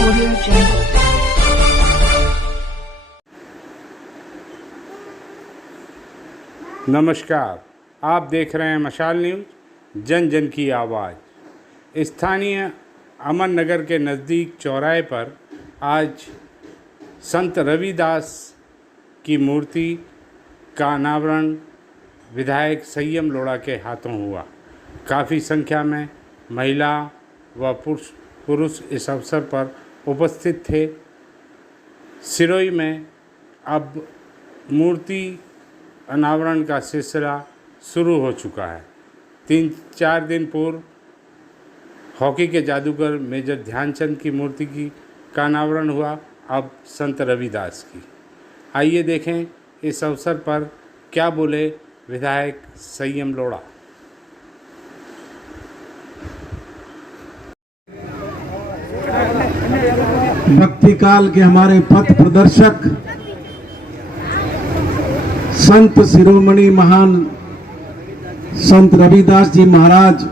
Audio Jungle. नमस्कार, आप देख रहे हैं मशाल न्यूज़, जन जन की आवाज़। स्थानीय अमन नगर के नज़दीक चौराहे पर आज संत रविदास की मूर्ति का अनावरण विधायक संयम लोढ़ा के हाथों हुआ। काफ़ी संख्या में महिला व पुरुष इस अवसर पर उपस्थित थे। सिरोही में अब मूर्ति अनावरण का सिलसिला शुरू हो चुका है। 3-4 दिन पूर्व हॉकी के जादूगर मेजर ध्यानचंद की मूर्ति का अनावरण हुआ, अब संत रविदास की। आइए देखें इस अवसर पर क्या बोले विधायक संयम लोढ़ा। भक्ति काल के हमारे पथ प्रदर्शक संत शिरोमणि महान संत रविदास जी महाराज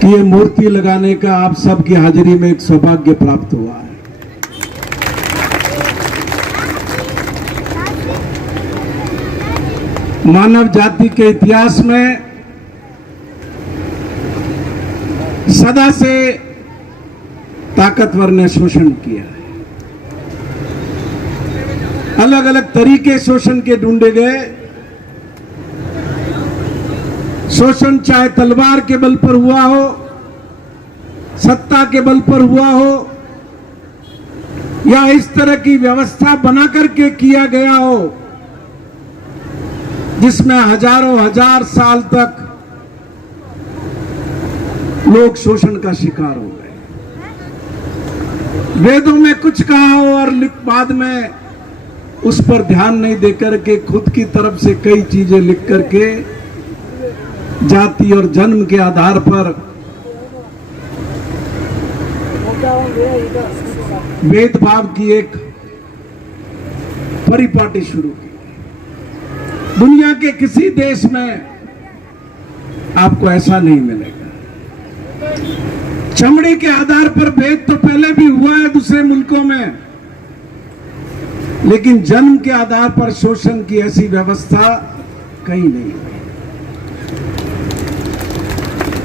की ये मूर्ति लगाने का आप सबकी हाजिरी में एक सौभाग्य प्राप्त हुआ है। मानव जाति के इतिहास में सदा से ताकतवर ने शोषण किया है। अलग अलग तरीके शोषण के ढूंढे गए। शोषण चाहे तलवार के बल पर हुआ हो, सत्ता के बल पर हुआ हो, या इस तरह की व्यवस्था बना करके किया गया हो जिसमें हजारों हजार साल तक लोग शोषण का शिकार हो गए। वेदों में कुछ कहा हो और बाद में उस पर ध्यान नहीं देकर के खुद की तरफ से कई चीजें लिख करके जाति और जन्म के आधार पर भेदभाव की एक परिपाटी शुरू की। दुनिया के किसी देश में आपको ऐसा नहीं मिलेगा। चमड़ी के आधार पर भेद तो पहले भी हुआ है दूसरे मुल्कों में, लेकिन जन्म के आधार पर शोषण की ऐसी व्यवस्था कहीं नहीं है।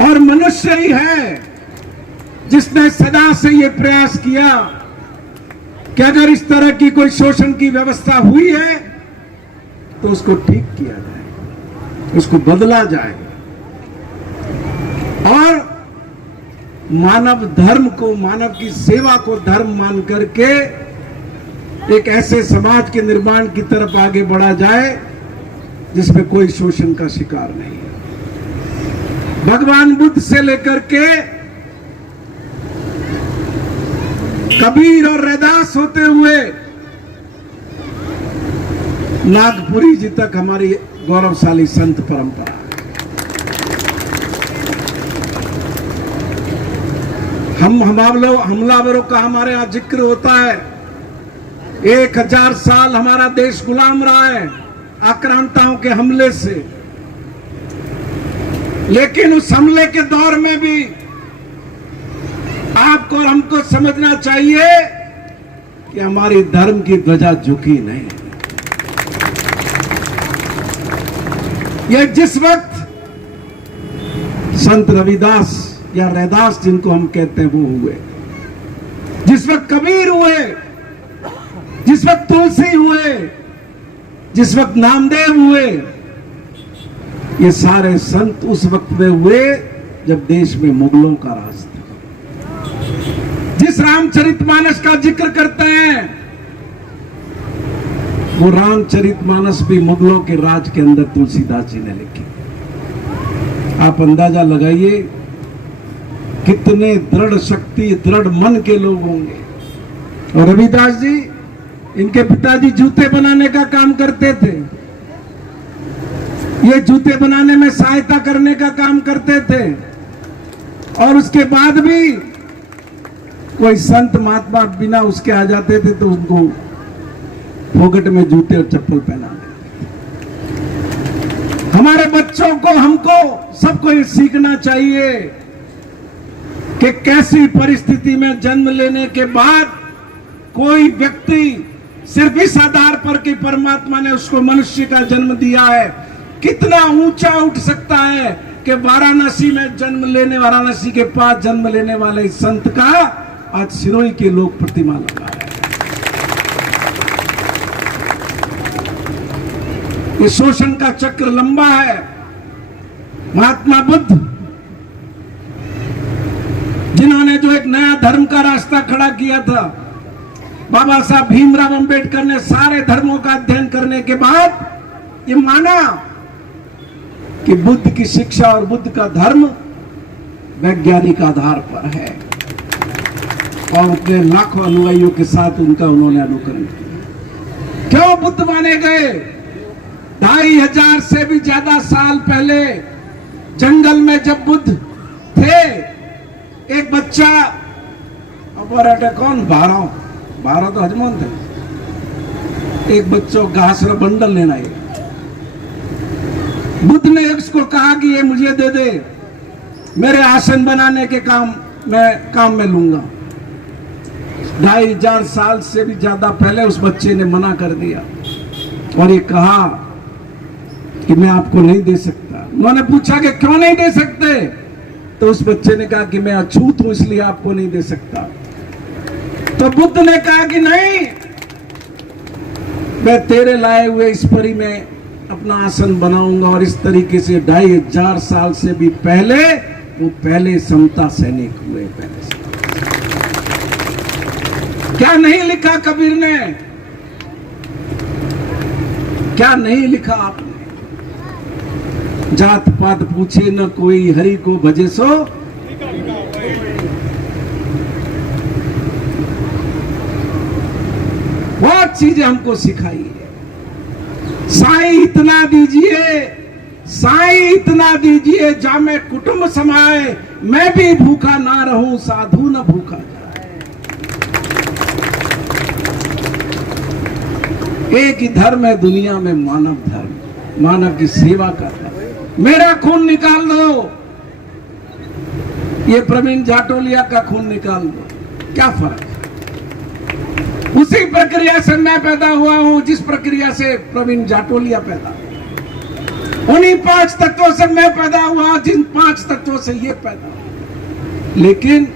और मनुष्य ही है जिसने सदा से ये प्रयास किया कि अगर इस तरह की कोई शोषण की व्यवस्था हुई है तो उसको ठीक किया जाए, उसको बदला जाए और मानव धर्म को, मानव की सेवा को धर्म मान करके एक ऐसे समाज के निर्माण की तरफ आगे बढ़ा जाए जिसमें कोई शोषण का शिकार नहीं है। भगवान बुद्ध से लेकर के कबीर और रैदास होते हुए नागपुरी जी तक हमारी गौरवशाली संत परंपरा है। हमलावरों का हमारे यहां जिक्र होता है। 1000 साल हमारा देश गुलाम रहा है आक्रांताओं के हमले से, लेकिन उस हमले के दौर में भी आपको और हमको समझना चाहिए कि हमारी धर्म की ध्वजा झुकी नहीं। यह जिस वक्त संत रविदास या रैदास जिनको हम कहते हैं वो हुए, जिस वक्त कबीर हुए, जिस वक्त तुलसी हुए, जिस वक्त नामदेव हुए, ये सारे संत उस वक्त में हुए जब देश में मुगलों का राज था। जिस रामचरितमानस का जिक्र करते हैं वो रामचरितमानस भी मुगलों के राज के अंदर तुलसीदास जी ने लिखी। आप अंदाजा लगाइए कितने दृढ़ शक्ति, दृढ़ मन के लोग होंगे। और रविदास जी, इनके पिताजी जूते बनाने का काम करते थे। ये जूते बनाने में सहायता करने का काम करते थे और उसके बाद भी कोई संत महात्मा बिना उसके आ जाते थे तो उनको फोकट में जूते और चप्पल पहना देते। हमारे बच्चों को, हमको, सबको ये सीखना चाहिए कि कैसी परिस्थिति में जन्म लेने के बाद कोई व्यक्ति सिर्फ इस आधार पर कि परमात्मा ने उसको मनुष्य का जन्म दिया है, कितना ऊंचा उठ सकता है कि वाराणसी में जन्म लेने, वाराणसी के पास जन्म लेने वाले इस संत का आज सिरोही के लोग प्रतिमा लगा है। ये शोषण का चक्र लंबा है। महात्मा बुद्ध जिन्होंने जो एक नया धर्म का रास्ता खड़ा किया था, बाबा साहब भीमराव अंबेडकर ने सारे धर्मों का अध्ययन करने के बाद ये माना कि बुद्ध की शिक्षा और बुद्ध का धर्म वैज्ञानिक आधार पर है, और अपने लाखों अनुयायियों के साथ उनका उन्होंने अनुकरण किया। क्यों बुद्ध माने गए? 2500 से भी ज्यादा साल पहले जंगल में जब बुद्ध थे, एक बच्चा कौन 12 तो हजमान थे, एक बच्चों घास का बंडल लेना है। बुद्ध ने उसको कहा कि ये मुझे दे दे, मेरे आसन बनाने के काम में लूंगा। 2500 साल से भी ज्यादा पहले उस बच्चे ने मना कर दिया और ये कहा कि मैं आपको नहीं दे सकता। उन्होंने पूछा कि क्यों नहीं दे सकते? तो उस बच्चे ने कहा कि मैं अछूत हूं इसलिए आपको नहीं दे सकता। तो बुद्ध ने कहा कि नहीं, मैं तेरे लाए हुए इस परी में अपना आसन बनाऊंगा। और इस तरीके से 2500 साल से भी पहले वो पहले समता सैनिक हुए। पहले से क्या नहीं लिखा कबीर ने? क्या नहीं लिखा आपने? जात पात पूछे न कोई, हरि को भजे सो। बहुत चीजें हमको सिखाई है। साईं इतना दीजिए, साईं इतना दीजिए, जामे कुटुंब समाए, मैं भी भूखा ना रहूं, साधु न भूखा जाए। एक ही धर्म है दुनिया में, मानव धर्म, मानव की सेवा करना। मेरा खून निकाल दो, ये प्रवीण जाटोलिया का खून निकाल दो, क्या फर्क है? उसी प्रक्रिया से मैं पैदा हुआ हूं जिस प्रक्रिया से प्रवीण जाटोलिया पैदा हुआ। उन्हीं 5 तत्वों से मैं पैदा हुआ जिन 5 तत्वों से ये पैदा हुआ। लेकिन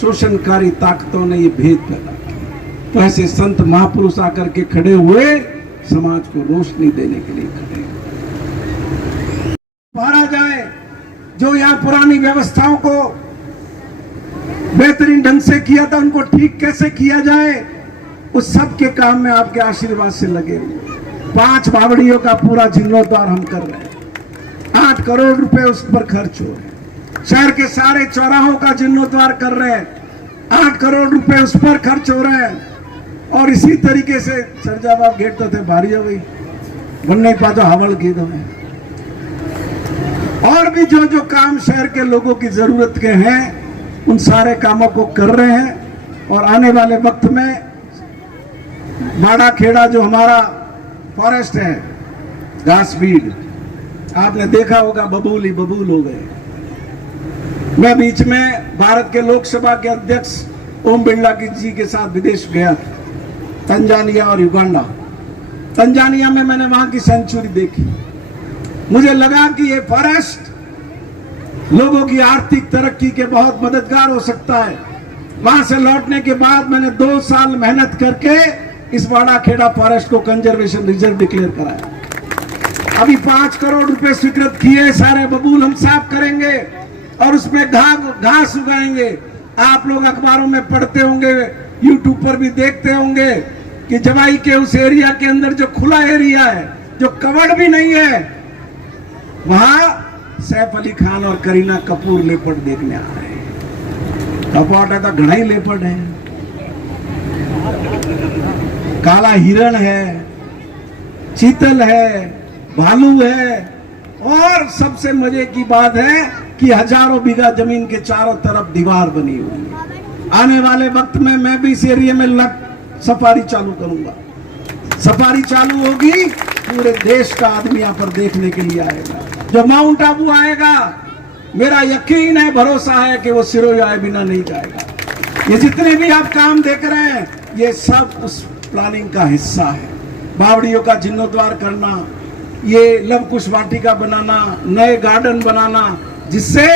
शोषणकारी ताकतों ने ये भेद पैदा किया। तो ऐसे संत महापुरुष आकर के खड़े हुए, समाज को रोशनी देने के लिए खड़े। मारा जाए जो यहाँ पुरानी व्यवस्थाओं को बेहतरीन ढंग से किया था, उनको ठीक कैसे किया जाए, उस सब के काम में आपके आशीर्वाद से लगे हुए। 5 बावड़ियों का पूरा जीर्णोद्धार हम कर रहे हैं। 8 करोड़ रुपए उस पर खर्च हो रहे। शहर के सारे चौराहों का जीर्णोद्धार कर रहे हैं। 8 करोड़ रुपए उस पर खर्च हो रहे हैं। और इसी तरीके से सरजाबाब गेट तो थे भारी हो गई, बन नहीं पाता हवल की दो है। और भी जो जो काम शहर के लोगों की जरूरत के हैं, उन सारे कामों को कर रहे हैं। और आने वाले वक्त में बाड़ा खेड़ा जो हमारा फॉरेस्ट है, घासबीड, आपने देखा होगा बबूल ही बबूल हो गए। मैं बीच में भारत के लोकसभा के अध्यक्ष ओम बिरला जी के साथ विदेश गया, तंजानिया और युगांडा। तंजानिया में मैंने वहां की सेंचुरी देखी। मुझे लगा कि ये फॉरेस्ट लोगों की आर्थिक तरक्की के बहुत मददगार हो सकता है। वहां से लौटने के बाद मैंने 2 साल मेहनत करके इस बाड़ा खेड़ा फॉरेस्ट को कंजर्वेशन रिजर्व डिक्लेयर कराया। अभी 5 करोड़ रुपए स्वीकृत किए, सारे बबूल हम साफ करेंगे और उसमें घास उगाएंगे। आप लोग अखबारों में पढ़ते होंगे, यूट्यूब पर भी देखते होंगे कि जवाई के उस एरिया के अंदर जो खुला एरिया है, जो कवर्ड भी नहीं है, वहां सैफ अली खान और करीना कपूर लेपर्ड देखने आ रहे हैं। कपवाटा तो घना ही लेपर्ड है, काला हिरण है, चीतल है, भालू है। और सबसे मजे की बात है कि हजारों बीघा जमीन के चारों तरफ दीवार बनी हुई है। आने वाले वक्त में मैं भी इस एरिया में सफारी चालू करूंगा। सफारी चालू होगी, पूरे देश का आदमी यहाँ पर देखने के लिए आएगा। जो माउंट आबू आएगा, मेरा यकीन है, भरोसा है कि वो सिरोंजाए बिना नहीं जाएगा। ये जितने भी आप काम देख रहे हैं, ये सब उस प्लानिंग का हिस्सा है। बावड़ियों का जीर्णोद्धार करना, ये लव कुश वाटिका बनाना, नए गार्डन बनाना, जिससे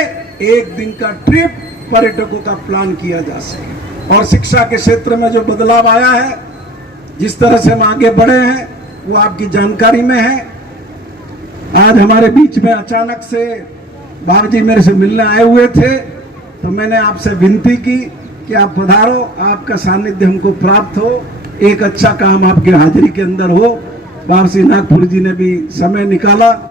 एक दिन का ट्रिप पर्यटकों का प्लान किया जा सके। और शिक्षा के क्षेत्र में जो बदलाव आया है, जिस तरह से हम आगे बढ़े हैं, वो आपकी जानकारी में है। आज हमारे बीच में अचानक से बाबूजी मेरे से मिलने आए हुए थे, तो मैंने आपसे विनती की कि आप पधारो, आपका सानिध्य हमको प्राप्त हो, एक अच्छा काम आपके हाजिरी के अंदर हो। बाबा श्री नागपुर जी ने भी समय निकाला।